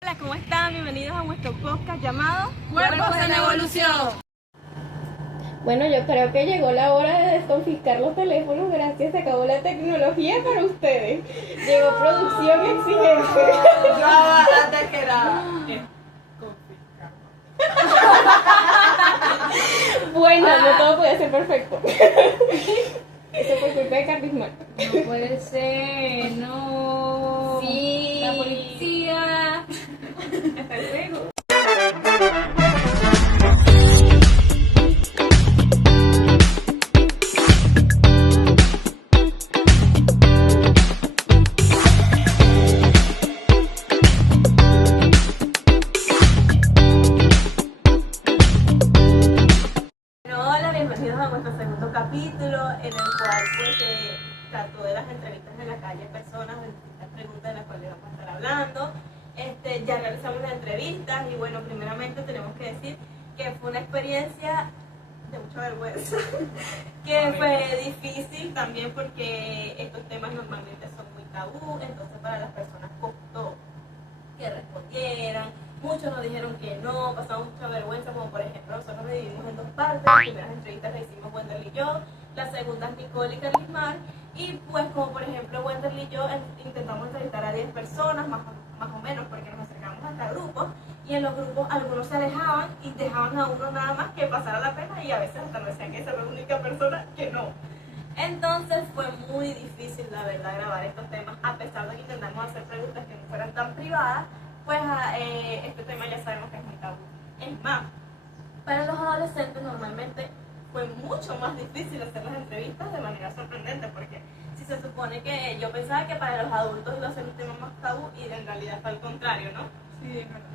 Hola, ¿cómo están? Bienvenidos a nuestro podcast llamado Cuerpos en Evolución. Bueno, yo creo que llegó la hora de desconfiscar los teléfonos. Gracias, se acabó la tecnología para ustedes. Llegó producción exigente. Antes que era Bueno, no todo puede ser perfecto. Eso por culpa de Carlismar. No puede ser, no. Sí. La policía. Hola, bienvenidos a nuestro segundo capítulo en el cual pues se trató de las entrevistas en la calle, personas, de distintas preguntas de las cuales vamos a estar hablando. Ya realizamos las entrevistas y bueno, primeramente tenemos que decir que fue una experiencia de mucha vergüenza, que fue difícil también porque estos temas normalmente son muy tabú, entonces para las personas costó que respondieran. Muchos nos dijeron que no, pasamos mucha vergüenza, como por ejemplo nosotros nos dividimos en dos partes. Las primeras entrevistas las hicimos Wenderly y yo, las segundas Nicole y Carlismar, y pues como por ejemplo Wenderly y yo intentamos entrevistar a 10 personas, más o menos, porque nos acercamos hasta grupos, y en los grupos algunos se alejaban y dejaban a uno nada más que pasara la pena, y a veces hasta nos decían que esa era la única persona que no. Entonces fue muy difícil la verdad grabar estos temas, a pesar de que intentamos hacer preguntas que no fueran tan privadas. Pues este tema ya sabemos que es muy tabú. Es más, para los adolescentes normalmente fue mucho más difícil hacer las entrevistas de manera sorprendente, porque si se supone que yo pensaba que para los adultos iba a ser un tema más tabú y en realidad fue al contrario, ¿no? Sí, es verdad.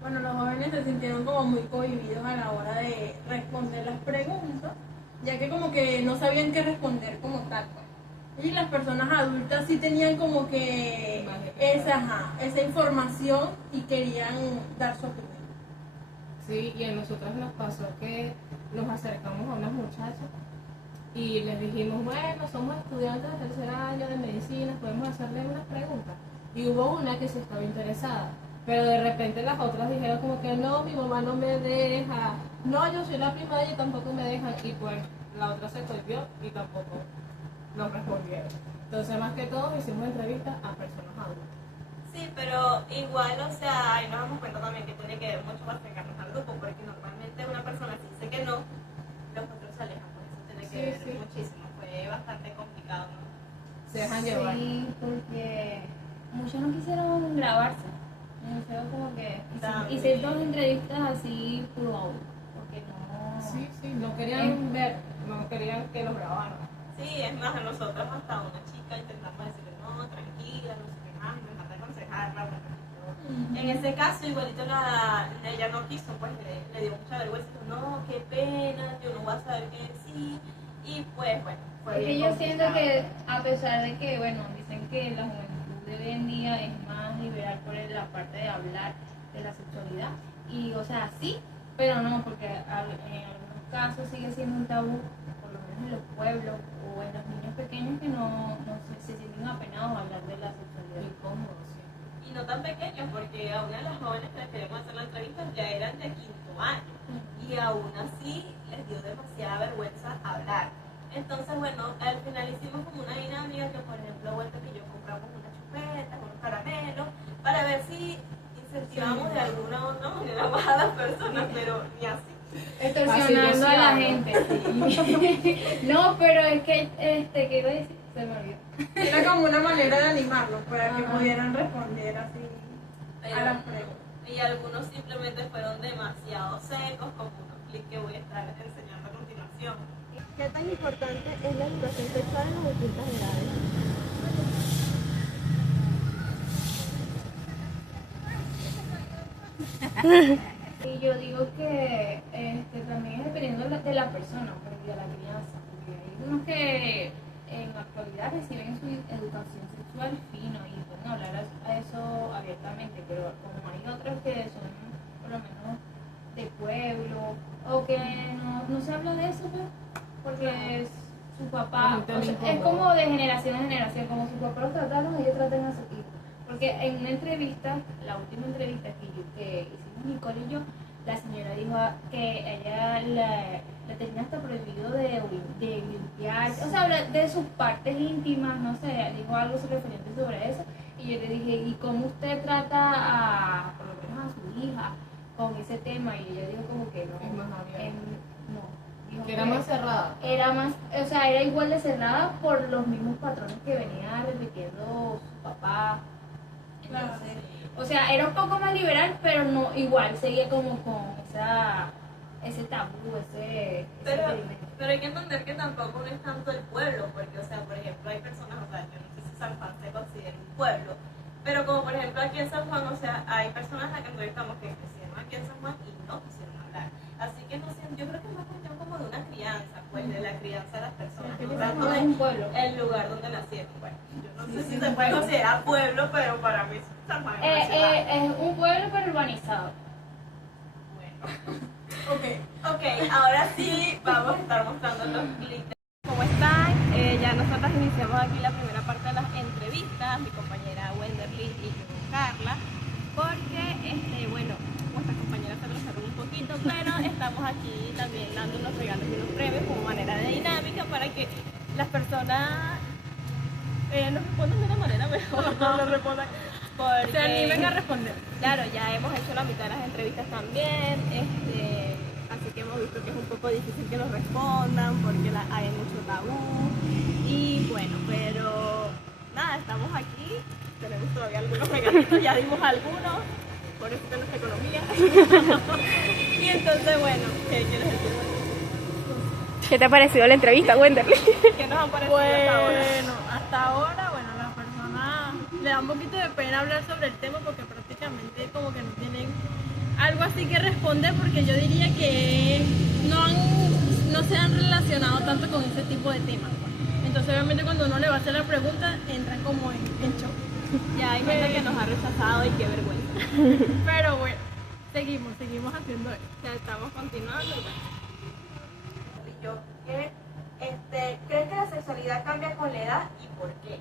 Bueno, los jóvenes se sintieron como muy cohibidos a la hora de responder las preguntas, ya que como que no sabían qué responder como tal, pues. Y las personas adultas sí tenían como que esa información y querían dar su opinión. Sí, y a nosotros nos pasó que nos acercamos a unas muchachas y les dijimos, bueno, somos estudiantes de tercer año de medicina, podemos hacerle unas preguntas. Y hubo una que sí estaba interesada, pero de repente las otras dijeron como que no, mi mamá no me deja, no, yo soy la prima de ella y tampoco me dejan. Y pues la otra se cohibió y tampoco nos respondieron. Entonces, más que todo, hicimos entrevistas a personas adultas. Sí, pero igual, o sea, ahí nos damos cuenta también que tiene que ver mucho para acercarnos al grupo, porque normalmente una persona si dice que no, los otros se alejan, por eso tiene que ver muchísimo. Fue bastante complicado, ¿no? Se dejan llevar. Sí, porque muchos no quisieron grabarse. Dijeron como que hice dos entrevistas así puro audio, porque no. Sí, no querían ver, no querían que los grabaran. Sí, es más, a nosotros hasta una chica intentamos decirle, no, tranquila, no sé qué más, me encanta aconsejarla, bueno, en ese caso igualito ella no quiso, pues le dio mucha vergüenza, dijo, no, qué pena, yo no voy a saber qué decir, y pues bueno, fue Es que bien yo siento complicado. que a pesar de que, bueno, dicen que la juventud de hoy en día es más liberal por la parte de hablar de la sexualidad, y o sea, sí, pero no, porque en algunos casos sigue siendo un tabú, por lo menos en los pueblos o en los niños pequeños que no se sienten apenados a hablar de la sexualidad. Incómodo, sí. Y no tan pequeños, porque a una de las jóvenes que les queríamos hacer la entrevista ya eran de quinto año, y aún así les dio demasiada vergüenza hablar. Entonces, bueno, al final hicimos como una dinámica que, por ejemplo, Walter y yo compramos unas chupetas, unos caramelos, para ver si incentivamos de alguna u otra manera más a las personas, pero ni así. Extorsionando a la Así gente. No, pero es que, ¿qué iba a decir? Se me olvidó. Era como una manera de animarlos para que Ajá. pudieran responder así a las preguntas. Y algunos simplemente fueron demasiado secos, como unos clics que voy a estar enseñando a continuación. ¿Qué tan importante es la educación sexual en las distintas edades? Y yo digo que también es dependiendo de la persona, porque de la crianza, porque hay unos que en la actualidad reciben su educación sexual fino y pueden hablar a eso abiertamente, pero como hay otros que son por lo menos de pueblo o que no se habla de eso, pues, porque es su papá, o sea, es como de generación en generación, como su papá lo trataron, ellos tratan a su hijo. Porque en una entrevista, la última entrevista Nicole y yo, la señora dijo que ella le tenía hasta prohibido de limpiar, o sea, hablar de sus partes íntimas, no sé, dijo algo referente sobre eso. Y yo le dije, ¿y cómo usted trata por lo menos a su hija con ese tema? Y ella dijo como que no. Es más abierta. No. Dijo Que era más cerrada. Era más, o sea, era igual de cerrada por los mismos patrones que venía repitiendo su papá. Entonces, o sea, era un poco más liberal, pero no igual, seguía como con ese tabú, ese impedimento. Pero hay que entender que tampoco no es tanto el pueblo, porque, o sea, por ejemplo, hay personas, o sea, yo no sé si San Juan se considera un pueblo, pero como por ejemplo aquí en San Juan, o sea, hay personas a que entrevistamos que crecieron aquí en San Juan y no quisieron hablar. Así que no sé, yo creo que es más cuestión como de una crianza, pues, de la crianza de las personas, Sí, no que tanto San Juan es un pueblo. el lugar donde nacieron. Bueno, yo no sé si se puede considerar pueblo, pero para mí San Juan es una ciudad. Es un pueblo pero urbanizado. Ok, ahora sí vamos a estar mostrando los clics. ¿Cómo están? Ya nosotras iniciamos aquí la primera parte de las entrevistas, mi compañera Wenderly y yo, Carla, porque, bueno, nuestras compañeras se atrasaron un poquito, pero estamos aquí también dando unos regalos y unos premios como manera de dinámica para que las personas nos respondan de una manera mejor, nos respondan. Porque, Se animen a responder. claro, ya hemos hecho la mitad de las entrevistas también, así que hemos visto que es un poco difícil que nos respondan porque hay mucho tabú. Y bueno, pero nada, estamos aquí, tenemos todavía algunos regalitos, ya dimos algunos, por eso es nuestra economía. Y entonces, bueno, ¿qué quieres decir? ¿Qué te ha parecido la entrevista, Wenderly? ¿Qué nos han parecido hasta ahora? Bueno, hasta ahora, bueno, las personas le da un poquito de pena hablar sobre el tema porque prácticamente como que no tienen algo así que responder, porque yo diría que no se han relacionado tanto con ese tipo de temas, pues. Entonces obviamente cuando uno le va a hacer la pregunta entran como en shock. Ya hay gente que nos ha rechazado y qué vergüenza. Pero bueno, seguimos haciendo esto. Ya estamos continuando. Y yo, ¿crees que la sexualidad cambia con la edad y por qué?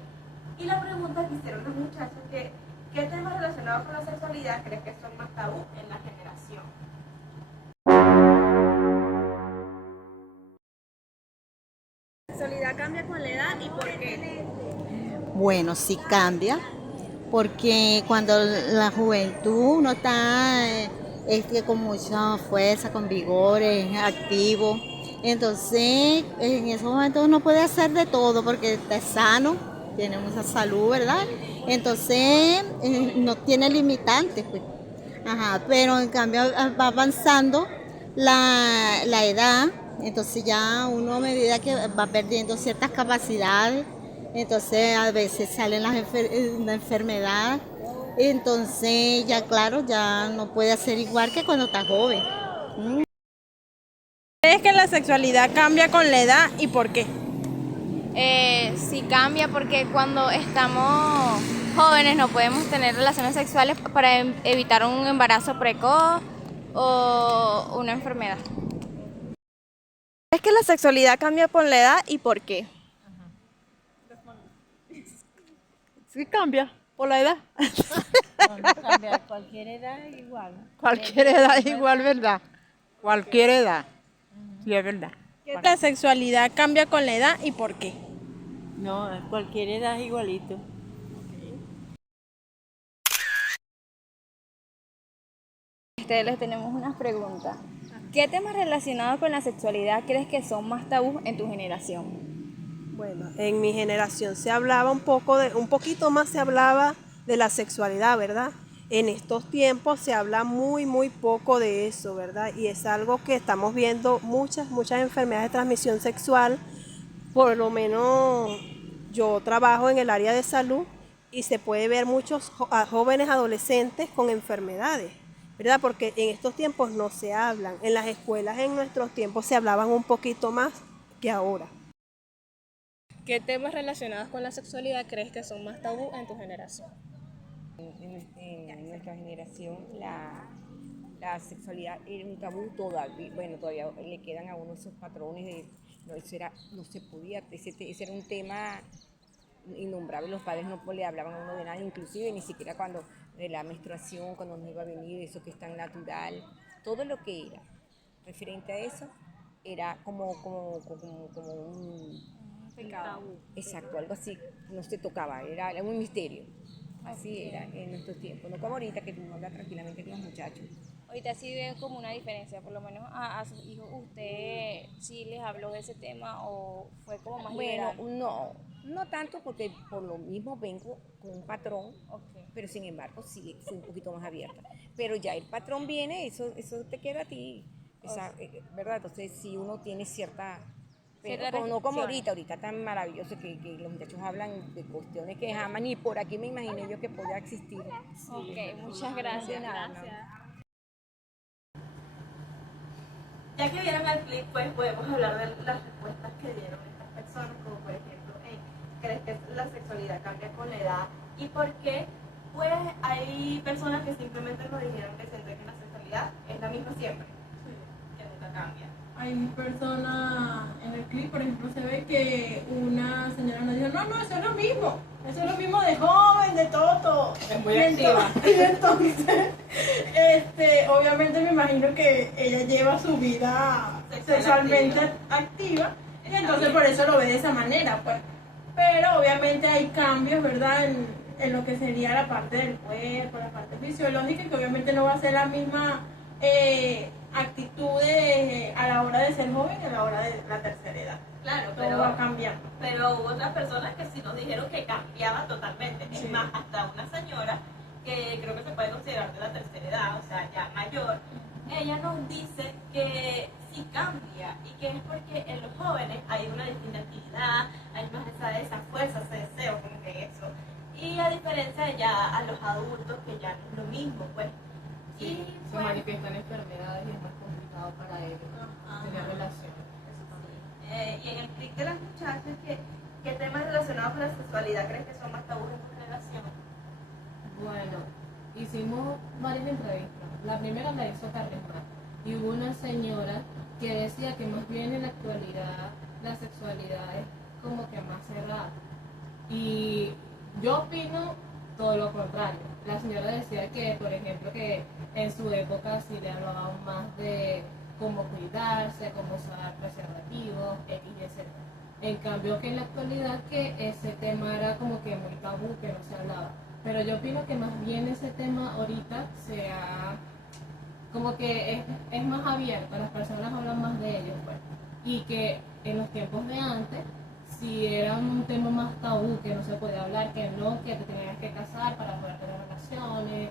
Y la pregunta que hicieron los muchachos que ¿qué temas relacionados con la sexualidad crees que son más tabú en la generación? ¿La sexualidad cambia con la edad y por qué? Bueno, sí cambia, porque cuando la juventud no está con mucha fuerza, con vigor, es activo, entonces en esos momentos uno puede hacer de todo porque está sano, tiene mucha salud, ¿verdad? Entonces no tiene limitantes, pues. Ajá, pero en cambio va avanzando la edad, entonces ya uno a medida que va perdiendo ciertas capacidades, entonces a veces salen la enfermedad, entonces ya claro, ya no puede hacer igual que cuando está joven. ¿Crees que la sexualidad cambia con la edad y por qué? Sí cambia porque cuando estamos jóvenes no podemos tener relaciones sexuales para evitar un embarazo precoz o una enfermedad. ¿Crees que la sexualidad cambia con la edad y por qué? Sí cambia por la edad. Cambia cualquier edad igual. Cualquier edad es igual, ¿verdad? Cualquier edad. Sí, es verdad. ¿Crees que la sexualidad cambia con la edad y por qué? No, cualquier edad es igualito. Les tenemos unas preguntas. ¿Qué temas relacionados con la sexualidad crees que son más tabú en tu generación? Bueno, en mi generación se hablaba un poquito más se hablaba de la sexualidad, ¿verdad? En estos tiempos se habla muy poco de eso, ¿verdad? Y es algo que estamos viendo muchas enfermedades de transmisión sexual. Por lo menos yo trabajo en el área de salud y se puede ver muchos jóvenes adolescentes con enfermedades, ¿verdad? Porque en estos tiempos no se hablan. En las escuelas en nuestros tiempos se hablaban un poquito más que ahora. ¿Qué temas relacionados con la sexualidad crees que son más tabú en tu generación? En nuestra generación la sexualidad era un tabú todavía, bueno, todavía le quedan a uno esos patrones de no se podía, ese era un tema innombrable, los padres no le hablaban a uno de nada, inclusive ni siquiera cuando de la menstruación, cuando nos iba a venir, eso que es tan natural, todo lo que era referente a eso era como un Pecado. exacto, algo así, no se tocaba, era un misterio. Así era en nuestros tiempos, no como ahorita que uno habla tranquilamente con los muchachos. Ahorita sí ve como una diferencia, por lo menos a sus hijos, ¿usted sí les habló de ese tema o fue como más Bueno, liberal? no tanto porque por lo mismo vengo con un patrón, Ok. pero sin embargo sí fui un poquito más abierta. Pero ya el patrón viene, eso te queda a ti, ¿verdad? Entonces si uno tiene cierta... Pero Ciertas no como restricciones. ahorita tan maravilloso que los muchachos hablan de cuestiones que jamás ni por aquí me imaginé yo que podía existir. Ok, muchas gracias. De nada, no. Ya que vieron el clip, pues podemos hablar de las respuestas que dieron estas personas, como por ejemplo, ¿crees que la sexualidad cambia con la edad? ¿Y por qué? Pues hay personas que simplemente nos dijeron que sienten que la sexualidad es la misma siempre, que nunca cambia. Hay personas en el clip, por ejemplo, se ve que una señora nos dijo, no, eso es lo mismo de joven, de todo. Es muy activa. Y entonces, obviamente me imagino que ella lleva su vida sexualmente activa y entonces por eso lo ve de esa manera, pues. Pero obviamente hay cambios, ¿verdad? En lo que sería la parte del cuerpo, la parte fisiológica, que obviamente no va a ser la misma actitudes a la hora de ser joven y a la hora de la tercera edad. Claro, Todo va cambiando. pero hubo otras personas que sí nos dijeron que cambiaba totalmente. Sí. Es más, hasta una señora que creo que se puede considerar de la tercera edad, o sea, ya mayor, ella nos dice que sí cambia y que es porque en los jóvenes hay una distinta actividad, hay más esa fuerza, ese deseo, como que eso. Y a diferencia de ya a los adultos, que ya no es lo mismo, pues. Sí, Y se pues, manifiestan enfermedades y es más complicado para ellos tener relaciones. y en el clic de las muchachas, ¿qué temas relacionados con la sexualidad crees que son más tabúes en tu generación? Bueno, hicimos varias entrevistas. La primera la hizo Carmen y hubo una señora que decía que más bien en la actualidad la sexualidad es como que más cerrada. Y yo opino todo lo contrario. La señora decía que, por ejemplo, que en su época sí le hablaban más de cómo cuidarse, cómo usar preservativos, X y Z. En cambio que en la actualidad que ese tema era como que muy tabú, que no se hablaba. Pero yo opino que más bien ese tema ahorita como que es más abierto, las personas hablan más de ellos, pues. Y que en los tiempos de antes, si era un tema más tabú, que no se podía hablar, que te tenías que casar para poder tener relaciones,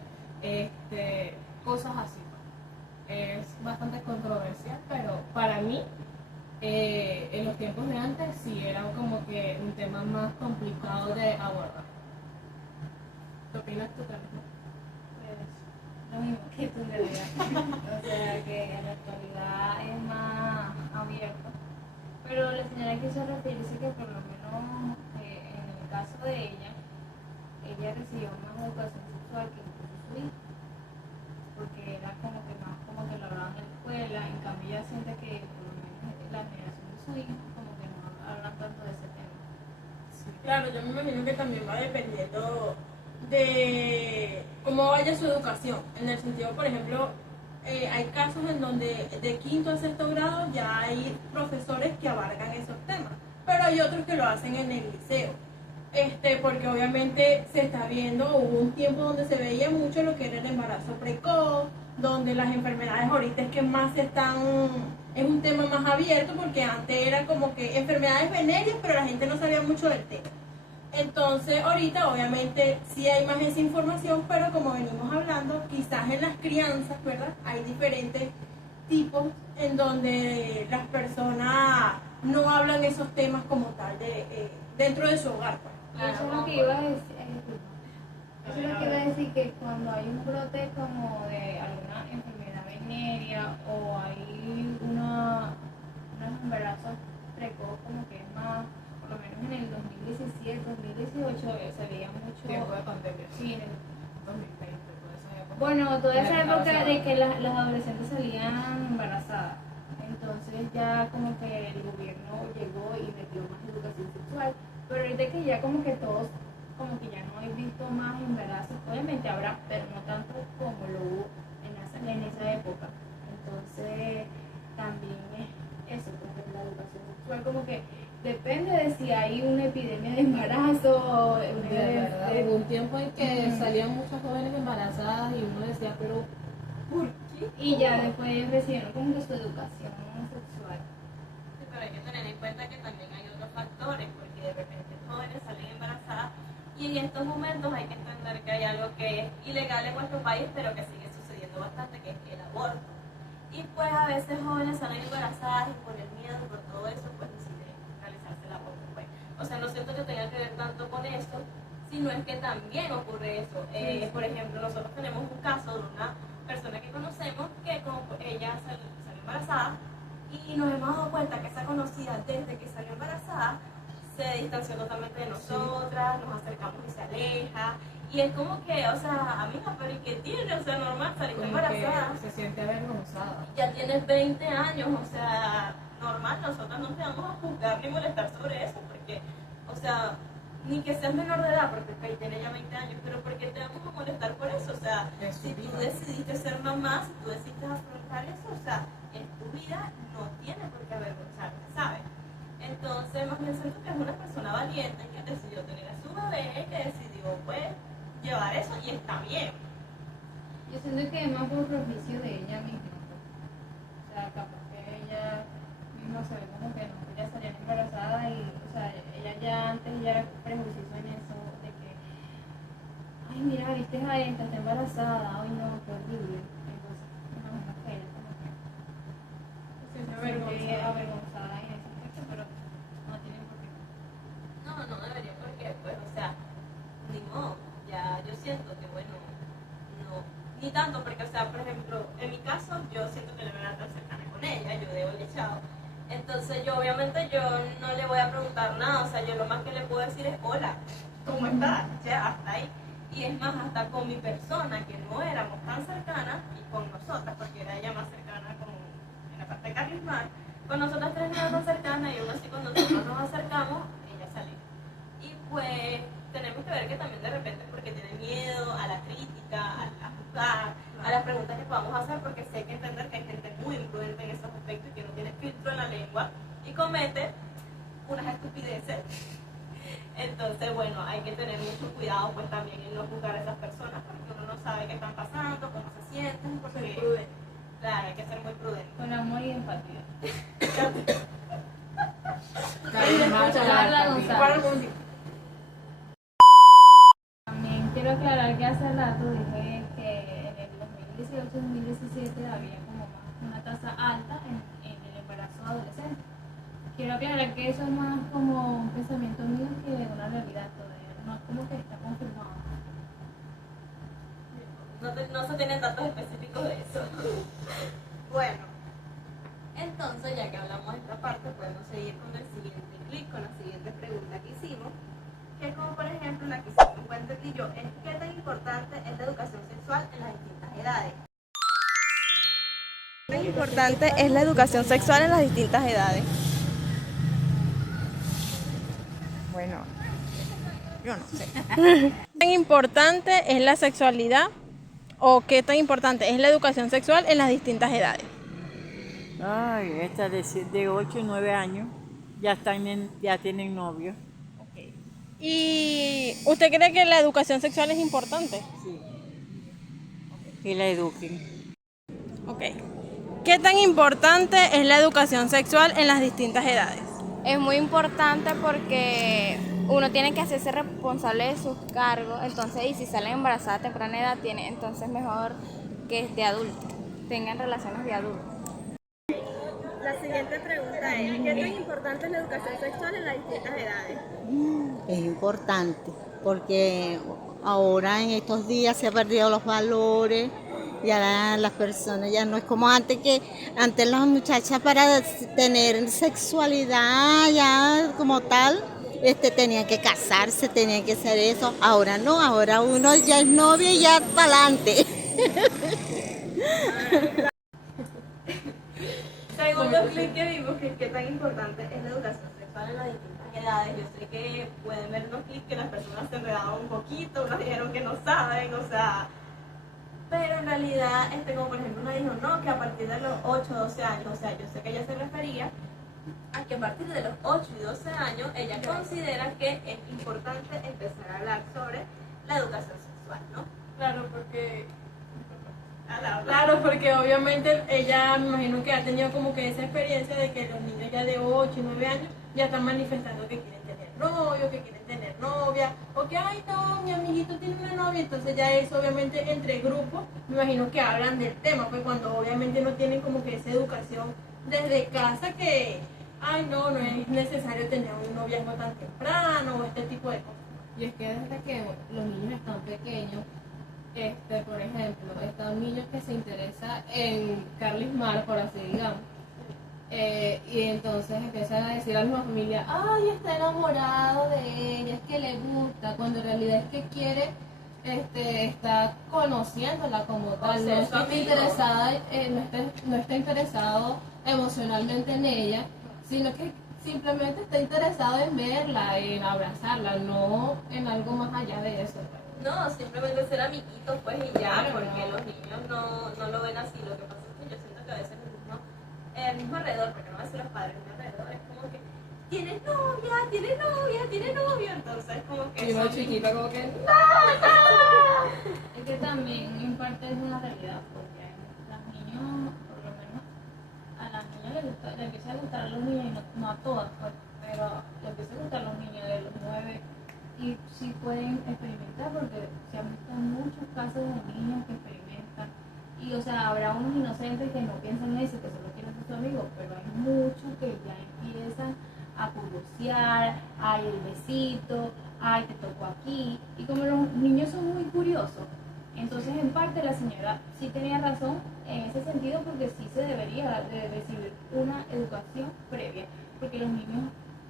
cosas así, pues. Es bastante controversial, pero para mí, en los tiempos de antes, sí era como que un tema más complicado de abordar. ¿Qué opinas tú también? Lo mismo que tú en realidad. O sea que en la actualidad es más abierto. Pero la señora quiso referirse que por lo menos en el caso de ella recibió más educación sexual que incluso su hijo. Porque era como que lo hablaban en la escuela, en cambio ella siente que por lo menos la generación de su hijo como que no hablan tanto de ese tema. Sí, claro, yo me imagino que también va dependiendo de cómo vaya su educación. En el sentido, por ejemplo, hay casos en donde de quinto a sexto grado ya hay profesores que abarcan esos temas, pero hay otros que lo hacen en el liceo. Porque obviamente se está viendo, hubo un tiempo donde se veía mucho lo que era el embarazo precoz, donde las enfermedades ahorita es que más es un tema más abierto, porque antes era como que enfermedades venéreas, pero la gente no sabía mucho del tema. Entonces ahorita obviamente sí hay más esa información, pero como venimos hablando, quizás en las crianzas, ¿verdad? Hay diferentes tipos en donde las personas no hablan esos temas como tal dentro de su hogar, pues. Eso es lo que iba a decir. Eso es lo que iba a decir, que cuando hay un brote como de alguna enfermedad venérea o hay unos embarazos precoz, como que es más, por lo menos en el 2017, 2018 se veía mucho. Tiempo de pandemia. Sí, en el 2020, toda esa época. bueno, toda esa época de que las adolescentes salían embarazadas. Entonces ya como que el gobierno llegó y metió más educación sexual. Pero ahorita que ya como que todos como que ya no he visto más embarazos. Obviamente habrá, pero no tanto como lo hubo en esa época. Entonces, también es eso, porque la educación sexual como que depende de si hay una epidemia de embarazo. De verdad, hubo un tiempo en que salían muchas jóvenes embarazadas y uno decía, pero ¿por qué? Y ya después recibieron como que su educación sexual. Sí, pero hay que tener en cuenta que también hay otros factores, porque de repente jóvenes salen embarazadas y en estos momentos hay que entender que hay algo que es ilegal en nuestro país, pero que sigue sucediendo bastante, que es el aborto. Y pues a veces jóvenes salen embarazadas y por el miedo, por todo eso, pues deciden realizarse el aborto. Pues. O sea, no siento que tenga que ver tanto con eso, sino es que también ocurre eso. Por ejemplo, nosotros tenemos un caso de una persona que conocemos que como ella salió embarazada y nos hemos dado cuenta que esa conocida desde que salió embarazada se distanció totalmente de nosotras, nos acercamos y se aleja. Y es como que, o sea, amiga, pero ¿y qué tiene? O sea, normal, salir Como embarazada. que se siente avergonzada. Ya tienes 20 años, o sea, normal, nosotras no te vamos a juzgar ni molestar sobre eso, porque, o sea, ni que seas menor de edad, porque Kay tiene ya 20 años, pero ¿por qué te vamos a molestar por eso? O sea, si tú decidiste ser mamá, si tú decidiste afrontar eso, o sea, en tu vida no tienes por qué avergonzarte, ¿sabes? Entonces, más bien siento que es una persona valiente que decidió tener a su bebé, que decidió, pues, llevar eso y está bien. Yo siento que es más por propicio de ella misma. O sea, capaz que ella misma se ve como que no quería salir embarazada y, o sea, ella ya antes ya era prejuiciosa en eso de que, ay, mira, viste a esta, está embarazada, ay no, qué horrible. Entonces, me imagino que ella como que se siente avergonzada en ese aspecto, pero no tiene por qué. No debería porque, pues, o sea, ni modo, ya yo siento que, bueno, no, ni tanto porque, o sea, por ejemplo, en mi caso, yo siento que no era tan cercana con ella, yo debo el echado. Entonces yo obviamente yo no le voy a preguntar nada, o sea, yo lo más que le puedo decir es hola, ¿cómo estás? Ya, hasta ahí. Y es más, hasta con mi persona, que no éramos tan cercanas, y con nosotras, porque era ella más cercana como en la parte carismática, con nosotras tres no era tan cercana, y aún así cuando nosotros nos acercamos, ella salió. Y pues tenemos que ver que también de repente porque tiene miedo a la crítica, a juzgar, a las preguntas que podamos hacer, porque sé que entender que hay gente muy imprudente en esos aspectos y que no tiene filtro en la lengua y comete unas estupideces. Entonces, bueno, hay que tener mucho cuidado pues también en no juzgar a esas personas, porque uno no sabe qué están pasando, cómo se sienten, porque claro, hay que ser muy prudente. Con amor y empatía. También quiero aclarar que hace rato dije que en el 2018-2017 había como más una tasa alta en el embarazo adolescente. Quiero aclarar que eso es más como un pensamiento mío que una realidad todavía, no es como que está confirmado. No se tienen datos específicos de eso. Bueno, entonces ya que hablamos de esta parte, podemos seguir con el siguiente clic, con la siguiente pregunta que hicimos, que es como por ejemplo la que hicimos Fuentes y yo, es ¿qué tan importante es la educación sexual en las distintas edades? ¿Qué tan importante es la educación sexual en las distintas edades? Bueno, yo no sé. ¿Qué tan importante es la sexualidad o qué tan importante es la educación sexual en las distintas edades? Ay, esta de 8 y 9 años ya tienen novio. ¿Y usted cree que la educación sexual es importante? Sí. Que la eduquen. Ok. ¿Qué tan importante es la educación sexual en las distintas edades? Es muy importante porque uno tiene que hacerse responsable de sus cargos, entonces, y si salen embarazadas a temprana edad, entonces mejor que es de adulto, tengan relaciones de adulto. La siguiente pregunta es, ¿qué tan importante es la educación sexual en las distintas edades? Es importante porque ahora en estos días se han perdido los valores, ya las personas ya no es como antes, que antes las muchachas para tener sexualidad ya como tal tenían que casarse, tenían que hacer eso. Ahora no, ahora uno ya es novio y ya para adelante. Segundo clic que vimos que qué tan importante es la educación sexual en las distintas qué edades. Yo sé que pueden ver unos clips que las personas se enredaban un poquito, unos dijeron que no saben, o sea, pero en realidad, como por ejemplo una dijo, no, que a partir de los 8 o 12 años, o sea, yo sé que ella se refería a que a partir de los 8 y 12 años, ella considera que es importante empezar a hablar sobre la educación sexual, ¿no? Claro, porque obviamente ella, me imagino que ha tenido como que esa experiencia de que los niños ya de 8 y 9 años ya están manifestando que quieren tener novio, que quieren tener novia, o que, ay no, mi amiguito tiene una novia, entonces ya es obviamente entre grupos, me imagino que hablan del tema, pues cuando obviamente no tienen como que esa educación desde casa que, ay no es necesario tener un noviazgo tan temprano, o este tipo de cosas. Y es que desde que los niños están pequeños, por ejemplo, está un niño que se interesa en Carlis Mar, por así digamos, y entonces empiezan a decir a la familia, ay, está enamorado de ella, es que le gusta, cuando en realidad es que quiere, está conociéndola como tal, no está interesada, no está interesado emocionalmente en ella, sino que simplemente está interesado en verla, en abrazarla, no en algo más allá de eso. No, simplemente ser amiguitos, pues, y ya, Claro, porque no. los niños no lo ven así. Lo que pasa es que yo siento que a veces el mismo alrededor, porque no voy a decir los padres, el alrededor es como que tienes novia, tiene novio, entonces como que Y uno son- chiquito como que, Es que también en parte es una realidad, porque a los niños, por lo menos a las niñas le empieza a gustar a los niños, y no a todas, pues, pero le empieza a gustar a los niños de los 9 y sí pueden experimentar, porque se han visto muchos casos de niños que experimentan. Y o sea, habrá unos inocentes que no piensan en eso, que solo quieren ser su amigo, pero hay muchos que ya empiezan a curiosear, ay, el besito, ay, te tocó aquí. Y como los niños son muy curiosos, entonces en parte la señora sí tenía razón en ese sentido, porque sí se debería de recibir una educación previa, porque los niños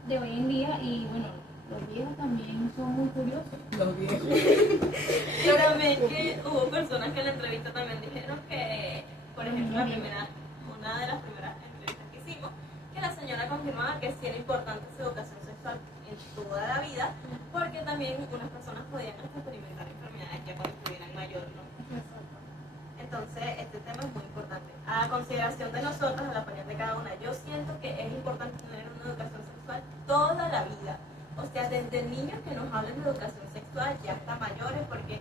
de hoy en día, y bueno, los viejos también son muy curiosos. los viejos. Y también que hubo personas que en la entrevista también dijeron que, por ejemplo, una de las primeras entrevistas que hicimos, que la señora confirmaba que sí era importante esa educación sexual en toda la vida, porque también unas personas podían hasta experimentar enfermedades ya cuando estuvieran mayor, ¿no? Entonces, este tema es muy importante. A consideración de nosotros, a la opinión de cada una, yo siento que es importante tener una educación sexual toda la vida. O sea, desde niños que nos hablen de educación sexual ya hasta mayores, porque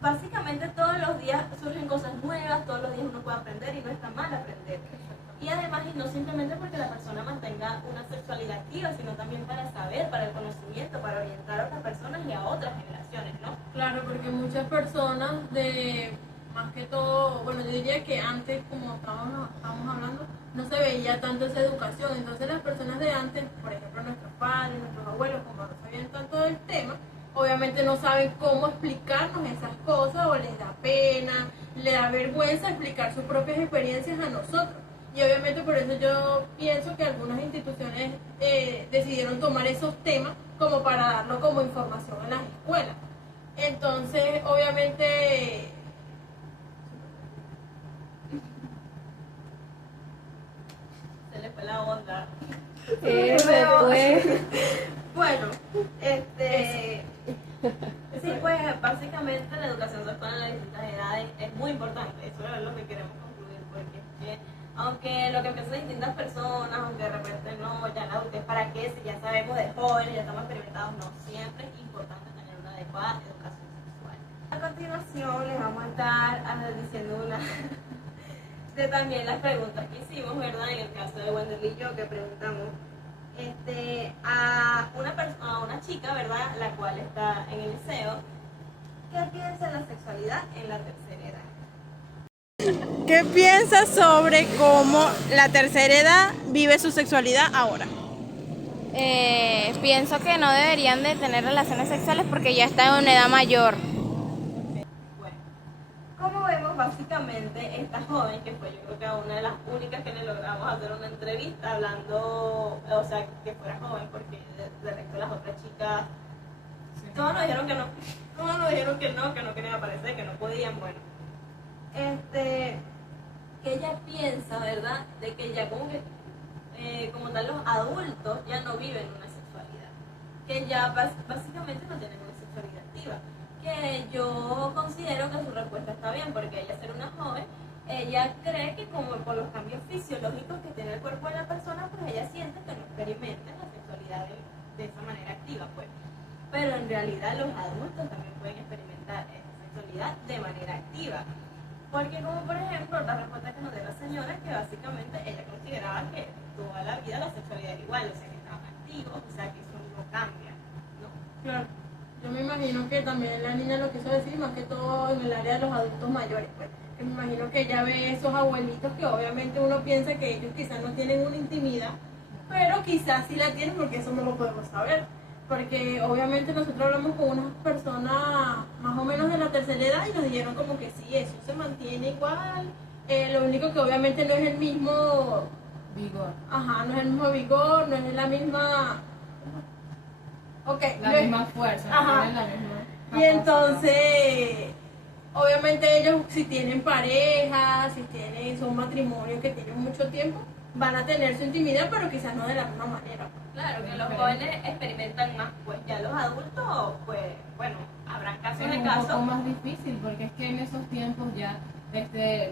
básicamente todos los días surgen cosas nuevas, todos los días uno puede aprender y no está mal aprender. Y además, y no simplemente porque la persona mantenga una sexualidad activa, sino también para saber, para el conocimiento, para orientar a otras personas y a otras generaciones, ¿no? Claro, porque muchas personas más que todo, bueno, yo diría que antes, como estábamos hablando, no se veía tanto esa educación. Entonces las personas de antes, por ejemplo nuestros padres, nuestros abuelos, como no sabían tanto del tema, obviamente no saben cómo explicarnos esas cosas, o les da pena, les da vergüenza explicar sus propias experiencias a nosotros. Y obviamente por eso yo pienso que algunas instituciones decidieron tomar esos temas como para darlo como información en las escuelas. Entonces, obviamente, Se le fue la onda. Pues. Bueno, sí, pues básicamente la educación sexual en las distintas edades es muy importante. Eso es lo que queremos concluir, porque es que aunque lo que piensan distintas personas, aunque de repente no, ya la adultez para qué, si ya sabemos de jóvenes, ya estamos experimentados, no, siempre es importante tener una adecuada educación sexual. A continuación les vamos a estar diciendo una de también las preguntas que hicimos, ¿verdad? En el caso de Wendell y yo, que preguntamos a una chica, ¿verdad? La cual está en el liceo, ¿qué piensa de la sexualidad en la tercera edad? ¿Qué piensas sobre cómo la tercera edad vive su sexualidad ahora? Pienso que no deberían de tener relaciones sexuales porque ya está en una edad mayor. Bueno, como vemos, básicamente esta joven, que fue yo creo que una de las únicas que le logramos hacer una entrevista hablando, o sea, que fuera joven, porque de resto las otras chicas, todos nos dijeron que no, todos nos dijeron que no querían aparecer, que no podían, bueno. Que ella piensa, ¿verdad?, de que ya como que, como tal, los adultos ya no viven una sexualidad. que ya básicamente no tienen una sexualidad activa. Que yo considero que su respuesta está bien, porque ella, ser una joven, ella cree que como por los cambios fisiológicos que tiene el cuerpo de la persona, pues ella siente que no experimenta la sexualidad de esa manera activa, pues. Pero en realidad los adultos también pueden experimentar esa sexualidad de manera activa. Porque como por ejemplo, la respuesta que nos dio la señora, que básicamente ella consideraba que toda la vida la sexualidad era igual, o sea que estaban activos, o sea que eso no cambia, ¿no? Claro. Yo me imagino que también la niña lo quiso decir más que todo en el área de los adultos mayores, pues. Que me imagino que ella ve esos abuelitos que obviamente uno piensa que ellos quizás no tienen una intimidad, pero quizás sí la tienen, porque eso no lo podemos saber. Porque obviamente nosotros hablamos con unas personas más o menos de la tercera edad y nos dijeron como que sí, eso se mantiene igual. Lo único que obviamente no es el mismo vigor. Ajá, no es el mismo vigor, no es la misma... La misma fuerza, ajá. no es la misma. Y entonces, obviamente ellos si tienen pareja, si son matrimonios que tienen mucho tiempo, van a tener su intimidad, pero quizás no de la misma manera. Claro, que los jóvenes experimentan más, pues ya los adultos, pues bueno, habrán casos Es de un casos. poco más difícil porque es que en esos tiempos ya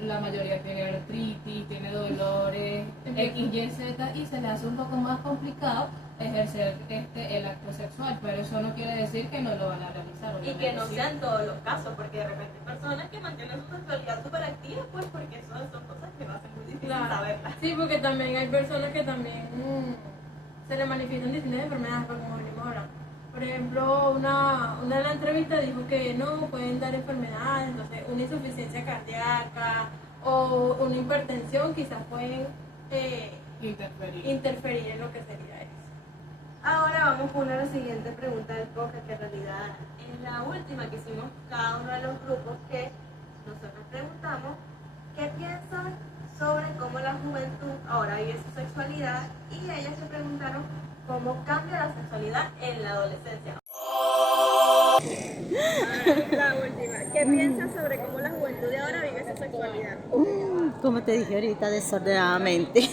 la mayoría tiene artritis, tiene dolores, X, Y, Z, y se le hace un poco más complicado ejercer el acto sexual, pero eso no quiere decir que no lo van a realizar. Y que no sean todos los casos, porque de repente hay personas que mantienen su sexualidad súper activa, pues porque eso son cosas que va a ser muy difícil saberlas. Sí, porque también hay personas que también se le manifiestan distintas enfermedades, pues, como venimos hablando. Por ejemplo, una de las entrevistas dijo que no pueden dar enfermedades, entonces una insuficiencia cardíaca o una hipertensión quizás pueden interferir en lo que sería eso. Ahora vamos con la siguiente pregunta del podcast, que en realidad es la última que hicimos cada uno de los grupos, que nosotros preguntamos qué piensan sobre cómo la juventud ahora vive su sexualidad, y ellas se preguntaron cómo cambia la sexualidad en la adolescencia. La última, ¿qué piensas sobre cómo la juventud de ahora vive su sexualidad? Como te dije ahorita, desordenadamente.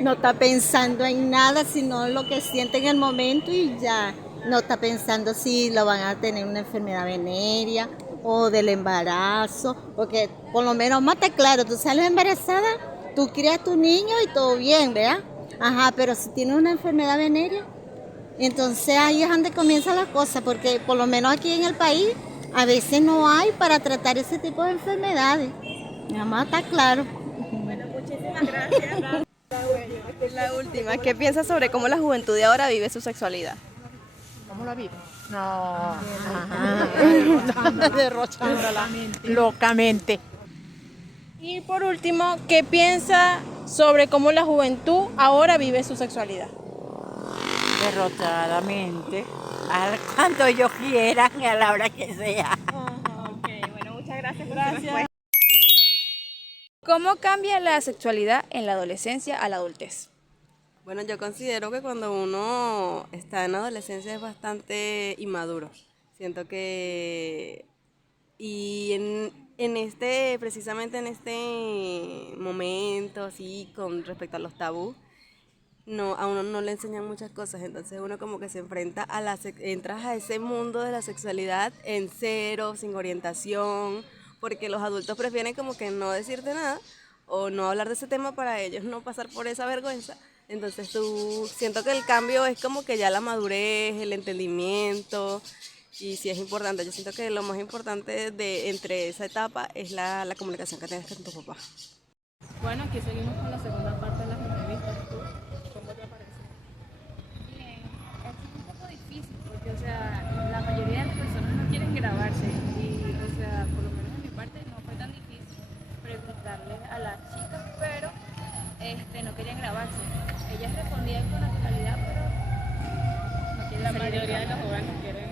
No está pensando en nada, sino en lo que siente en el momento y ya. No está pensando si lo van a tener una enfermedad venérea o del embarazo, porque por lo menos más está claro, tú sales embarazada, tú crías tu niño y todo bien, ¿verdad? Ajá, pero si tienes una enfermedad venérea, entonces ahí es donde comienza la cosa, porque por lo menos aquí en el país a veces no hay para tratar ese tipo de enfermedades. Nada más está claro. Bueno, muchísimas gracias. La última, ¿qué piensas sobre cómo la juventud de ahora vive su sexualidad? ¿Cómo la vive? No, derrochándola locamente. Y por último, ¿qué piensa sobre cómo la juventud ahora vive su sexualidad? Derrotadamente, cuando ellos quieran y a la hora que sea. Ok, bueno, muchas gracias por su respuesta. ¿Cómo cambia la sexualidad en la adolescencia a la adultez? Bueno, yo considero que cuando uno está en adolescencia es bastante inmaduro. Siento que, y precisamente en este momento, así, con respecto a los tabús, a uno no le enseñan muchas cosas, entonces uno como que se enfrenta entras a ese mundo de la sexualidad en cero, sin orientación, porque los adultos prefieren como que no decirte nada o no hablar de ese tema para ellos no pasar por esa vergüenza. Entonces siento que el cambio es como que ya la madurez, el entendimiento, y sí es importante. Yo siento que lo más importante entre esa etapa es la comunicación que tienes con tu papá. Bueno, aquí seguimos con la segunda parte de las entrevistas. ¿Cómo te parece? Bien, es un poco difícil porque, o sea, la mayoría de las personas no quieren grabarse y, o sea, por lo menos de mi parte no fue tan difícil preguntarle a las chicas, pero no querían grabarse. Ellas respondían con naturalidad, pero no quieren La salir mayoría de cámara. los jóvenes quieren.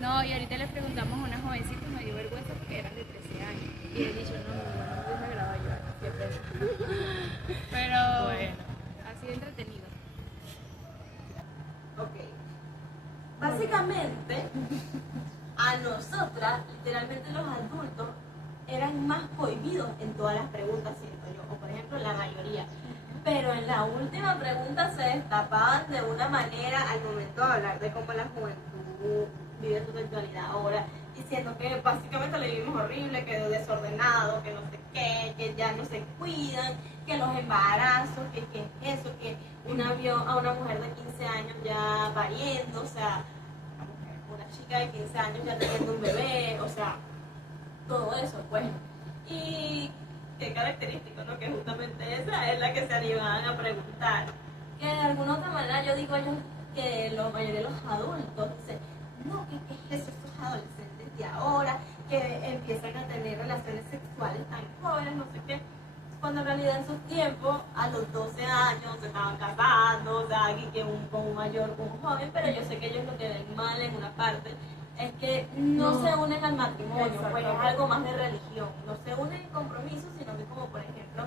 No, y ahorita le preguntamos a una jovencita y me dio vergüenza porque eran de 13 años. Y he dicho, no me deja grabar yo, qué pena. Pero Bueno. ha sido entretenido. Ok. Básicamente, a nosotras, literalmente los adultos, eran más cohibidos en todas las preguntas, siento yo, o por ejemplo la mayoría. Pero en la última pregunta se destapaban de una manera al momento de hablar de cómo la juventud vive su sexualidad ahora, diciendo que básicamente le vivimos horrible, que desordenado, que no sé qué, que ya no se cuidan, que los embarazos, que es eso, que una vio a una mujer de 15 años ya pariendo, o sea, una chica de 15 años ya teniendo un bebé, o sea, todo eso, pues. Y qué característico, ¿no? Que justamente esa es la que se animaban a preguntar. Que de alguna otra manera yo digo yo que la mayoría de los adultos dicen, no, ¿qué es eso? Estos adolescentes de ahora que empiezan a tener relaciones sexuales tan jóvenes, no sé qué. Cuando en realidad en sus tiempos, a los 12 años se estaban casando, o sea, que con un mayor, con un joven, pero yo sé que ellos lo que ven mal en una parte es que no se unen al matrimonio, pues es algo más de religión, no se unen en compromiso, sino que como por ejemplo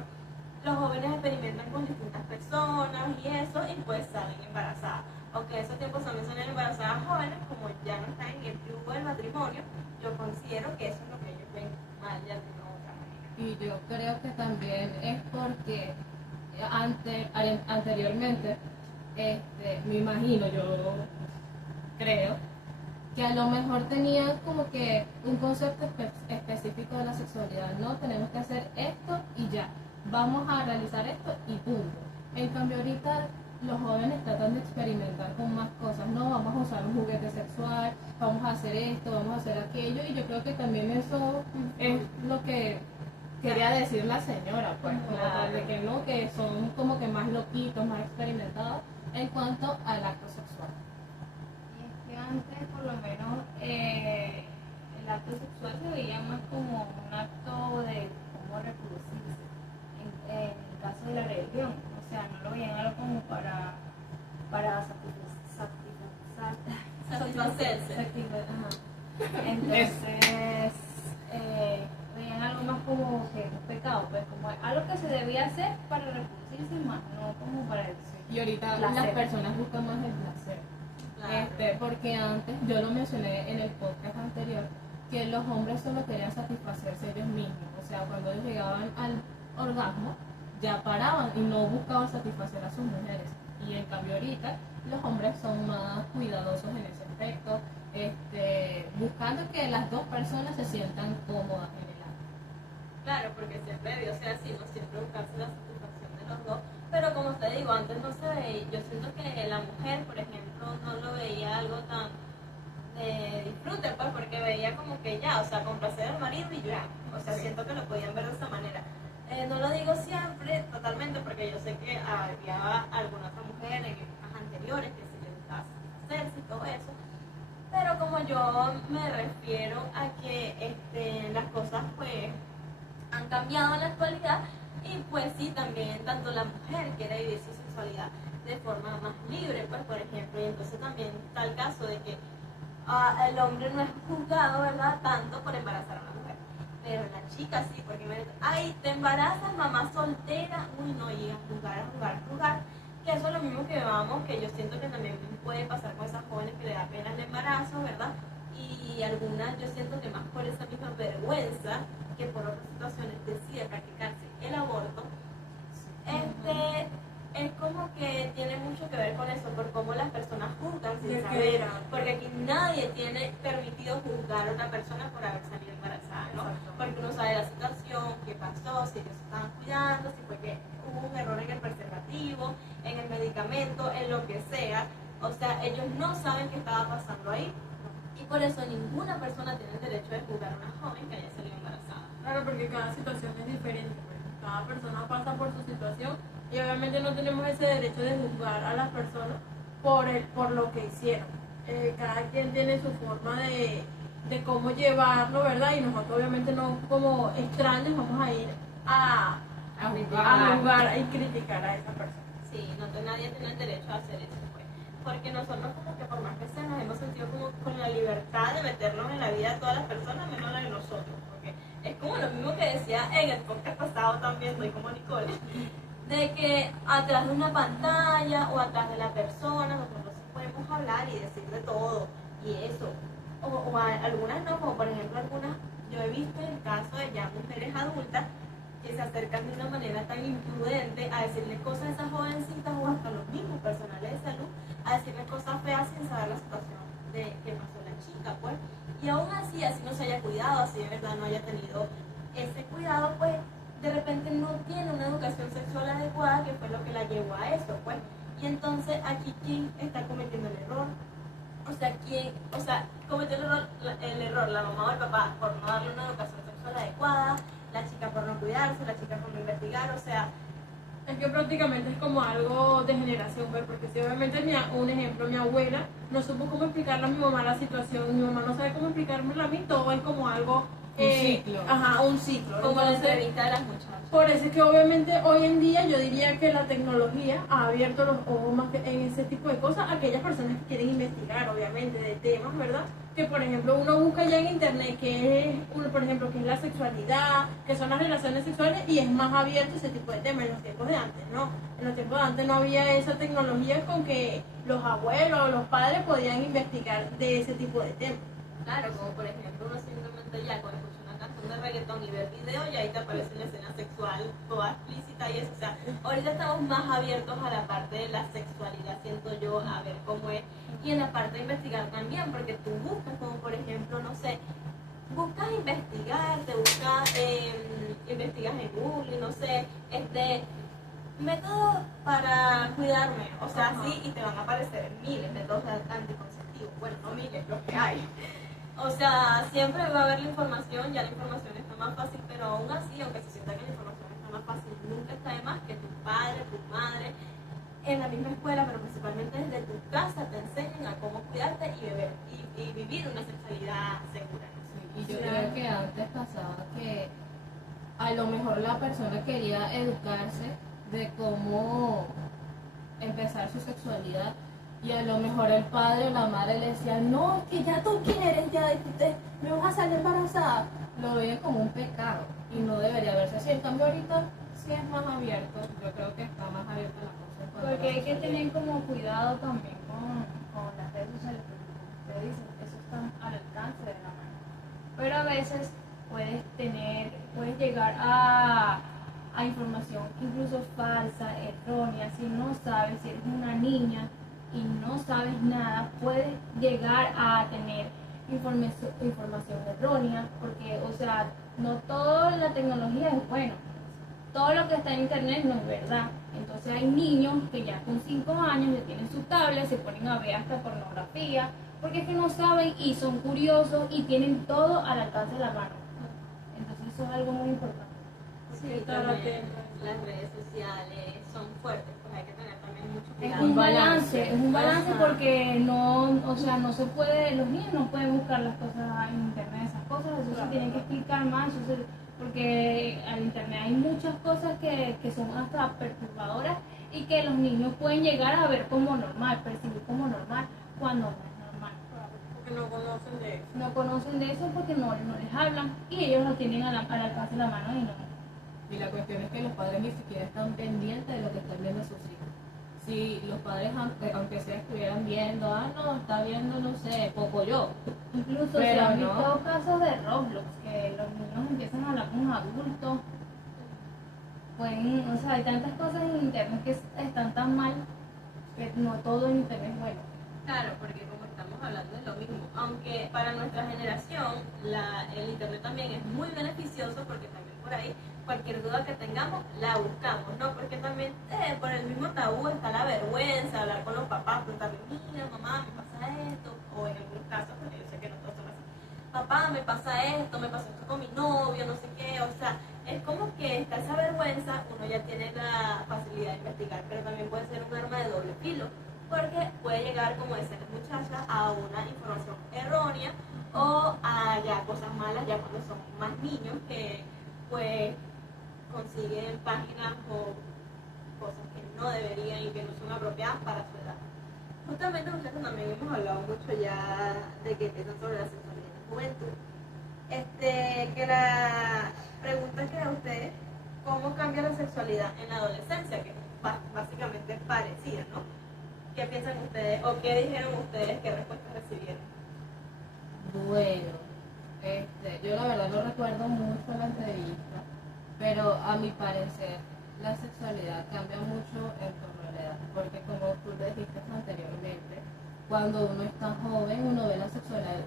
los jóvenes experimentan con distintas personas y eso, y pues salen embarazadas. Aunque esos tiempos también salen embarazadas jóvenes, como ya no están en el flujo del matrimonio, yo considero que eso es lo que ellos ven mal de alguna otra manera. Y yo creo que también es porque anteriormente, me imagino, yo creo, que a lo mejor tenían como que un concepto específico de la sexualidad, no, tenemos que hacer esto y ya, vamos a realizar esto y punto. En cambio ahorita los jóvenes tratan de experimentar con más cosas, no, vamos a usar un juguete sexual, vamos a hacer esto, vamos a hacer aquello, y yo creo que también eso es lo que quería decir la señora, pues, como de que no, que son como que más loquitos, más experimentados en cuanto al acto sexual. Antes, por lo menos, el acto sexual se veía más como un acto de cómo reproducirse. En el caso de la religión, o sea, no lo veían algo como para satisfacerse. Entonces, veían algo más como que un pecado, pues como algo que se debía hacer para reproducirse más, no como para el Y ahorita placer. las personas buscan más el placer. Porque antes, yo lo mencioné en el podcast anterior, que los hombres solo querían satisfacerse ellos mismos. O sea, cuando ellos llegaban al orgasmo, ya paraban y no buscaban satisfacer a sus mujeres. Y en cambio ahorita, los hombres son más cuidadosos en ese aspecto, buscando que las dos personas se sientan cómodas en el acto. Claro, porque siempre debió ser así, no siempre buscarse la satisfacción de los dos. Pero como te digo, antes no se veía, yo siento que la mujer, por ejemplo, no lo veía algo tan de disfrute, pues, porque veía como que ya, o sea, complacer al marido y ya, o sea, siento que lo podían ver de esa manera. No lo digo siempre, totalmente, porque yo sé que había alguna otra mujer en épocas anteriores que se les gustaba satisfacerse y todo eso, pero como yo me refiero a que las cosas, pues, han cambiado en la actualidad. Y pues sí, también tanto la mujer quiere vivir su sexualidad de forma más libre, pues por ejemplo, y entonces también está el caso de que el hombre no es juzgado, ¿verdad?, tanto por embarazar a una mujer, pero la chica sí, porque me dicen, ay, te embarazas, mamá soltera, uy, no, y a juzgar, que eso es lo mismo que vamos, que yo siento que también puede pasar con esas jóvenes que le da pena el embarazo, ¿verdad?, y algunas yo siento que más por esa misma vergüenza que por otras situaciones decide practicarse el aborto, es como que tiene mucho que ver con eso, por cómo las personas juzgan sin saber, porque aquí nadie tiene permitido juzgar a una persona por haber salido embarazada, ¿no? Porque uno sabe la situación, qué pasó, si ellos se estaban cuidando, si fue que hubo un error en el preservativo, en el medicamento, en lo que sea, o sea, ellos no saben qué estaba pasando ahí. Y por eso ninguna persona tiene el derecho de juzgar a una joven que haya salido embarazada. Claro, porque cada situación es diferente, pues. Cada persona pasa por su situación y obviamente no tenemos ese derecho de juzgar a las personas por lo que hicieron. Cada quien tiene su forma de cómo llevarlo, ¿verdad? Y nosotros obviamente no como extraños vamos a ir a juzgar y criticar a esa persona. Sí, nadie tiene el derecho a hacer eso, pues. Porque nosotros como que por más que sea nos hemos sentido como con la libertad de meternos en la vida de todas las personas, menos la de nosotros. Porque es como lo mismo que decía en el podcast pasado también, soy como Nicole, de que atrás de una pantalla o atrás de la persona nosotros sí podemos hablar y decir de todo y eso. O algunas no, como por ejemplo algunas yo he visto el caso de ya mujeres adultas que se acercan de una manera tan imprudente a decirle cosas a esas jovencitas o hasta los mismos personales de salud, a decirle cosas feas sin saber la situación de que pasó la chica, pues. Y aún así no se haya cuidado, así de verdad no haya tenido ese cuidado, pues de repente no tiene una educación sexual adecuada, que fue lo que la llevó a eso, pues. Y entonces aquí, ¿quién está cometiendo el error? O sea, cometió el error la mamá o el papá por no darle una educación sexual adecuada, la chica por no cuidarse, la chica por no investigar, o sea, Es que prácticamente es como algo de generación, pues, porque si obviamente un ejemplo, mi abuela no supo cómo explicarle a mi mamá la situación, mi mamá no sabe cómo explicármela a mí, todo es como algo... ciclo. Ajá, un ciclo. como la Entonces, entrevista de las muchachas. por eso es que obviamente hoy en día yo diría que la tecnología ha abierto los ojos más que en ese tipo de cosas a aquellas personas que quieren investigar, obviamente, de temas, ¿verdad? Que por ejemplo uno busca ya en internet que es, por ejemplo, que es la sexualidad, que son las relaciones sexuales y es más abierto ese tipo de temas en los tiempos de antes, ¿no? En los tiempos de antes no había esa tecnología con que los abuelos o los padres podían investigar de ese tipo de temas. Claro, como por ejemplo uno simplemente ya cuando escucha una canción de reggaetón y ve el video y ahí te aparece una escena sexual toda explícita y eso, o sea, ahorita estamos más abiertos a la parte de la sexualidad, siento yo, a ver cómo es, y en la parte de investigar también, porque tú buscas como por ejemplo, no sé, buscas investigar, te buscas, investigas en Google, no sé, métodos para cuidarme, o sea, sí, y te van a aparecer miles de métodos anticonceptivos, bueno, no miles, los que hay. O sea, siempre va a haber la información, ya la información está más fácil, pero aún así, aunque se sienta que la información está más fácil, nunca está de más que tu padre, tu madre, en la misma escuela, pero principalmente desde tu casa, te enseñen a cómo cuidarte y vivir una sexualidad segura. Y yo creo que antes pasaba que a lo mejor la persona quería educarse de cómo empezar su sexualidad y a lo mejor el padre o la madre le decía, no, es que ya tú quieres, ya me vas a salir embarazada. Lo veía como un pecado y no debería verse así. En cambio ahorita sí es más abierto, yo creo que está más abierta la cosa. Porque hay que tener como cuidado también con las redes sociales, porque como usted dice, eso está al alcance de la mano. Pero a veces puedes llegar a información incluso falsa, errónea, si no sabes, si eres una niña y no sabes nada, puedes llegar a tener información errónea, porque, o sea, no toda la tecnología es bueno, todo lo que está en internet no es verdad. Entonces hay niños que ya con 5 años ya tienen su tablet, se ponen a ver hasta pornografía, porque es que no saben y son curiosos y tienen todo al alcance de la mano. Entonces eso es algo muy importante. Sí, también las redes sociales son fuertes, pues hay que tener también mucho Es cuidado. un balance Ajá. porque no se puede, los niños no pueden buscar las cosas en internet, esas cosas, eso se tienen que explicar más, porque en internet hay muchas cosas que son hasta perturbadoras y que los niños pueden llegar a ver como normal, percibir como normal, cuando no es normal. Porque no conocen de eso. No conocen de eso porque no les hablan y ellos lo tienen al alcance de la mano y no. Y la cuestión es que los padres ni siquiera están pendientes de lo que están viendo sus hijos. Si los padres, aunque sea, estuvieran viendo, no, está viendo, no sé, Pocoyo. Incluso Pero se han no. visto casos de Roblox, que los niños empiezan a hablar con adultos. O sea, hay tantas cosas en internet que están tan mal que no todo en internet es bueno. Claro, porque como estamos hablando de lo mismo, aunque para nuestra generación el internet también es muy beneficioso porque también por ahí cualquier duda que tengamos la buscamos, ¿no? Porque también por el mismo tabú está la vergüenza, hablar con los papás, preguntarle, mira mamá, me pasa esto, o en algunos casos, porque yo sé que no todos son así, papá, me pasa esto con mi novio, no sé qué, o sea, es como que está esa vergüenza, uno ya tiene la facilidad de investigar, pero también puede ser un arma de doble filo, porque puede llegar, como decían las muchachas, a una información errónea o a ya cosas malas ya cuando son más niños que pues consiguen páginas o cosas que no deberían y que no son apropiadas para su edad. Justamente nosotros también hemos hablado mucho ya de que piensan sobre la sexualidad en la juventud. Que la pregunta que a ustedes, ¿cómo cambia la sexualidad en la adolescencia? Que es básicamente parecida, ¿no? ¿Qué piensan ustedes o qué dijeron ustedes, qué respuestas recibieron? Bueno, Yo la verdad no recuerdo mucho la entrevista, pero a mi parecer la sexualidad cambia mucho en torno a la edad, porque como tú le dijiste anteriormente, cuando uno está joven uno ve la sexualidad de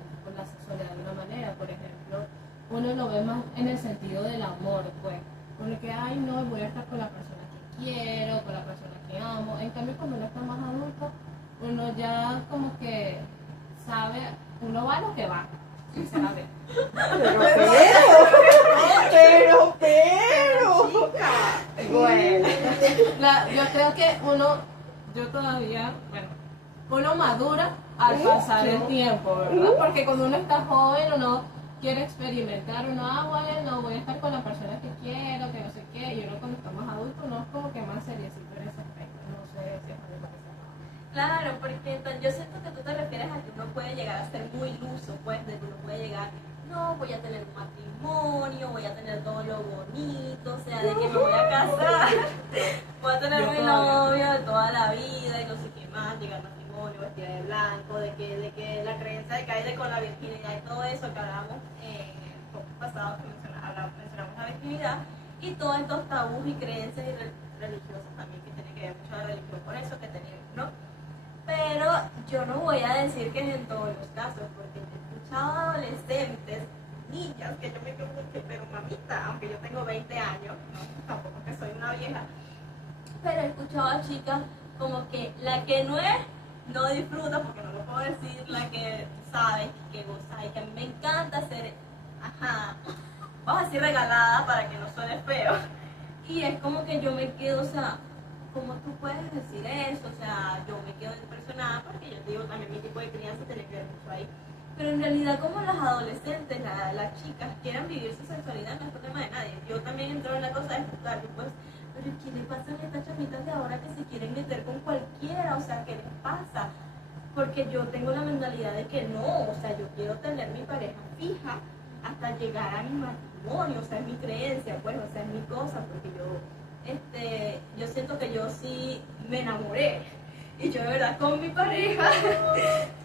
una manera, por ejemplo, uno lo ve más en el sentido del amor, pues, porque ay no, voy a estar con la persona que quiero, con la persona que amo. En cambio cuando uno está más adulto, uno ya como que sabe, uno va a lo que va, sinceramente. Pero. Bueno, yo creo que uno madura al pasar el tiempo, ¿verdad? Porque cuando uno está joven, uno quiere experimentar, bueno, voy a estar con la persona que quiero, que no sé qué, y uno cuando está más adulto, uno es como que más seriecito en ese aspecto, no sé si a mí me parece. Claro, porque yo siento que tú te refieres a que uno puede llegar a ser muy iluso, pues, de que uno puede llegar, no, voy a tener un matrimonio, voy a tener todo lo bonito, o sea, de que me voy a casar, voy a tener mi novio de toda la vida y no sé qué más, llegar al matrimonio, vestida de blanco, de que la creencia de que hay de con la virginidad y todo eso que hablamos en el podcast pasado que mencionamos la virginidad y todos estos tabús y creencias religiosas también que tiene que ver mucho la religión con eso que tenemos, ¿no? Pero yo no voy a decir que es en todos los casos, porque he escuchado adolescentes, niñas, que yo me quedo como que, pero mamita, aunque yo tengo 20 años, no, tampoco que soy una vieja, pero he escuchado a chicas como que la que no es, no disfruta, porque no lo puedo decir, la que sabe, que goza, y que a mí me encanta ser, vamos a decir regalada para que no suene feo, y es como que yo me quedo, o sea, ¿cómo tú puedes decir eso? O sea, yo me quedo impresionada porque yo te digo también mi tipo de crianza tiene que ver mucho ahí. Pero en realidad como las adolescentes, las chicas quieran vivir su sexualidad no es problema de nadie. Yo también entro en la cosa de juzgar, pues, pero ¿qué le pasa a estas chamitas de ahora que se quieren meter con cualquiera? O sea, ¿qué les pasa? Porque yo tengo la mentalidad de que no, o sea, yo quiero tener mi pareja fija hasta llegar a mi matrimonio, o sea, es mi creencia, pues, o sea, es mi cosa, porque yo siento que yo sí me enamoré y yo de verdad con mi pareja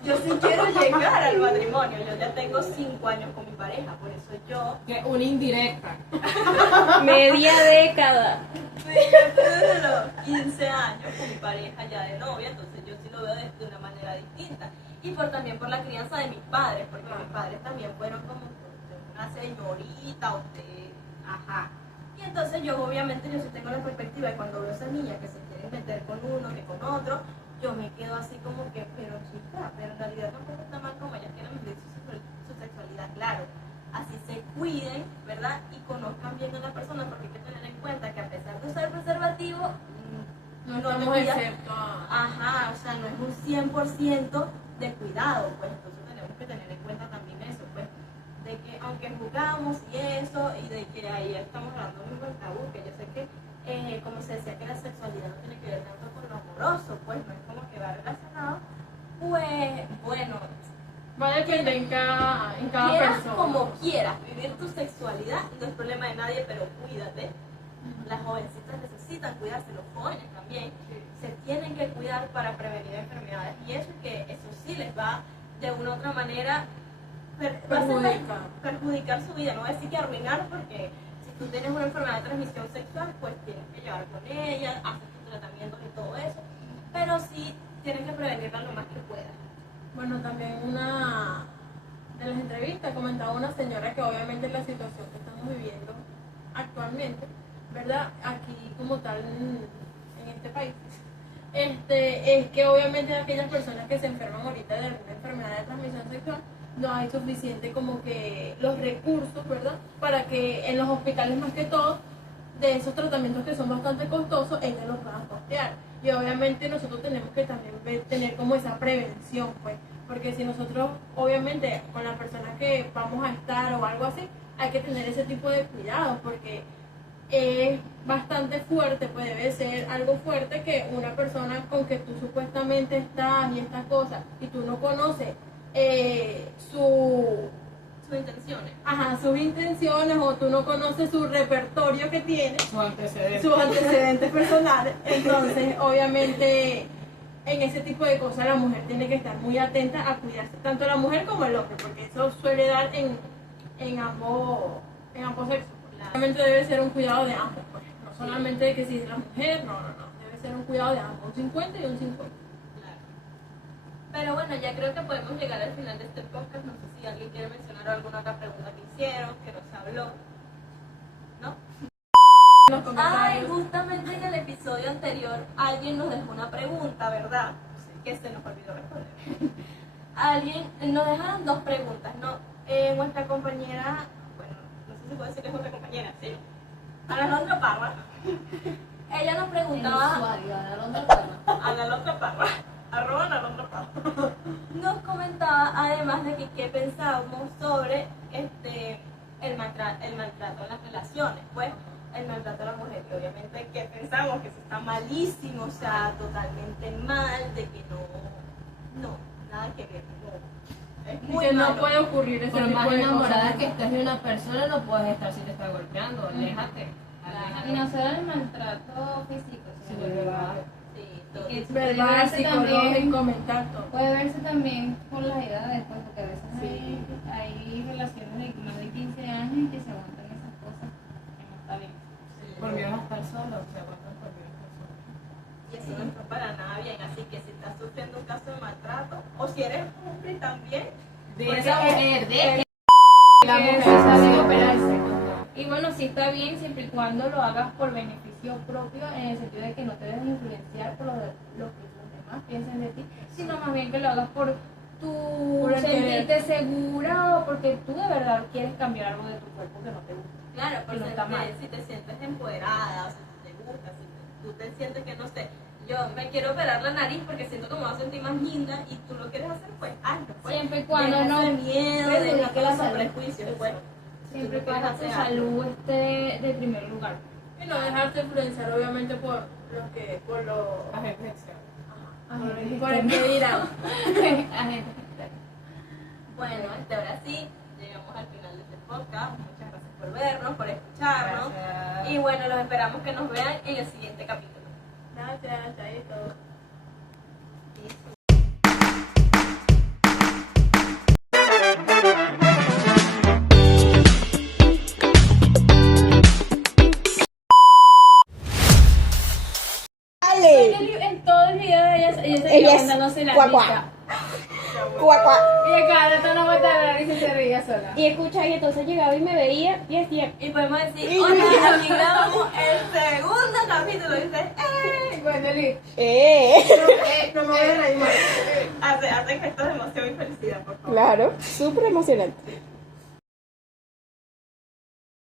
yo sí quiero llegar al matrimonio. Yo ya tengo 5 años con mi pareja, por eso yo Que una indirecta. Media década. sí, yo desde los 15 años con mi pareja ya de novia, entonces yo sí lo veo de una manera distinta y también por la crianza de mis padres, porque mis padres también fueron como una señorita, y entonces yo obviamente yo sí tengo la perspectiva y cuando veo a esas niñas que se quieren meter con uno que con otro, yo me quedo así como que, pero chica, pero en realidad tampoco está mal como ellas quieren vivir su sexualidad, claro, así se cuiden, ¿verdad? Y conozcan bien a la persona, porque hay que tener en cuenta que a pesar de usar preservativo, No te estamos cuidas. exceptos O sea, no es un 100% de cuidado, pues entonces tenemos que tener en cuenta también eso, pues, de que aunque jugamos y eso, y de que ahí estamos hablando de un buen tabú, que yo sé que, como se decía que la sexualidad no tiene que ver tanto con lo amoroso, pues no es como que va relacionado, pues bueno, va a depender en cada quieras persona. como quieras vivir tu sexualidad, no es problema de nadie, pero cuídate. Las jovencitas necesitan cuidarse, los jóvenes también se tienen que cuidar para prevenir enfermedades, y eso sí les va de una u otra manera perjudicar su vida, no voy a decir que arruinar, porque si tú tienes una enfermedad de transmisión sexual, pues tienes que llevar con ella, hacer tus tratamientos y todo eso, pero sí tienes que prevenirla lo más que puedas. Bueno, también una de las entrevistas comentaba una señora que obviamente la situación que estamos viviendo actualmente, ¿verdad? Aquí como tal en este país, es que obviamente aquellas personas que se enferman ahorita de alguna enfermedad de transmisión sexual, no hay suficiente como que los recursos, ¿verdad? Para que en los hospitales más que todo, de esos tratamientos que son bastante costosos, ellos los puedan costear. Y obviamente nosotros tenemos que también tener como esa prevención, pues, porque si nosotros, obviamente, con la persona que vamos a estar o algo así, hay que tener ese tipo de cuidados, porque es bastante fuerte, pues debe ser algo fuerte que una persona con que tú supuestamente estás y estas cosas, y tú no conoces Sus intenciones. Sus intenciones, o tú no conoces su repertorio que tiene, Sus antecedentes. sus antecedentes personales. Entonces, obviamente, en ese tipo de cosas la mujer tiene que estar muy atenta a cuidarse, tanto la mujer como el hombre, porque eso suele dar en en ambos sexos. Realmente debe ser un cuidado de ambos, pues. No solamente de que si es la mujer, no. Debe ser un cuidado de ambos, un 50 y un 50. Pero bueno, ya creo que podemos llegar al final de este podcast. No sé si alguien quiere mencionar alguna otra pregunta que hicieron, que no se habló. ¿No? Ay, justamente en el episodio anterior alguien nos dejó una pregunta, ¿verdad? Que se nos olvidó responder. Alguien nos dejaron dos preguntas, ¿no? Nuestra compañera, bueno, no sé si puedo decir que es nuestra compañera, ¿sí? Alondra Parra. Ella nos preguntaba. Alondra Parra. @Alondra Parra. Nos comentaba además de que qué pensábamos sobre el maltrato en las relaciones, pues el maltrato a la mujer, y obviamente que pensamos que eso está malísimo, o sea, totalmente mal, de que no, nada que ver, no. Es muy que malo. no puede ocurrir ese Por tipo más de enamorada cosas. que estés de una persona, no puedes estar si te está golpeando. Aléjate. Y no solo el maltrato físico, sino verbal. Sí, todo. Y que Verbal, puede verse también, psicológico, mental, todo. puede verse también por las edades, pues, porque a veces Sí. hay relaciones de más de 15 años que se aguantan esas cosas que no está bien. Por miedo a estar solo, se aguantan por miedo a estar solo. Y eso no está para nada bien, así que si estás sufriendo un caso de maltrato, o si eres hombre también, De porque esa mujer, de La mujer sabe operarse. Y bueno, sí está bien siempre y cuando lo hagas por beneficio propio, en el sentido de que no te dejes influenciar por lo que los demás piensen de ti, sino más bien que lo hagas por tu Por el sentirte segura o porque tú de verdad quieres cambiar algo de tu cuerpo que no te gusta. claro, Que no porque está mal. si te sientes empoderada, o si te gusta, si tú te sientes que no sé, yo me quiero operar la nariz porque siento que me voy a sentir más linda y tú lo quieres hacer, pues hazlo. Pues. Siempre y cuando Deja no ese miedo, perjudique deja la todos esos salud. prejuicios, pues. Siempre y tú lo cuando quieres tu hacer, hazlo. salud esté de primer lugar. Y no dejarte influenciar, obviamente, por lo agentes externos. por el que dirán. Bueno, ahora sí, llegamos al final de este podcast. Muchas gracias por vernos, por escucharnos. Gracias. Y bueno, los esperamos que nos vean en el siguiente capítulo. Gracias, chaito. En todo el video de ella se Ella es aguantándose la cuac, cuac. risa. Cuac, cuac. Y cada rato no aguanta la risa y se reía sola. Y escucha, y entonces llegaba y me veía y decía, Y podemos decir, hola, aquí grabamos el segundo capítulo. Y dice, Bueno, Liz. No me voy a reír más. hace gestos de emoción y felicidad, por favor. claro, súper emocionante.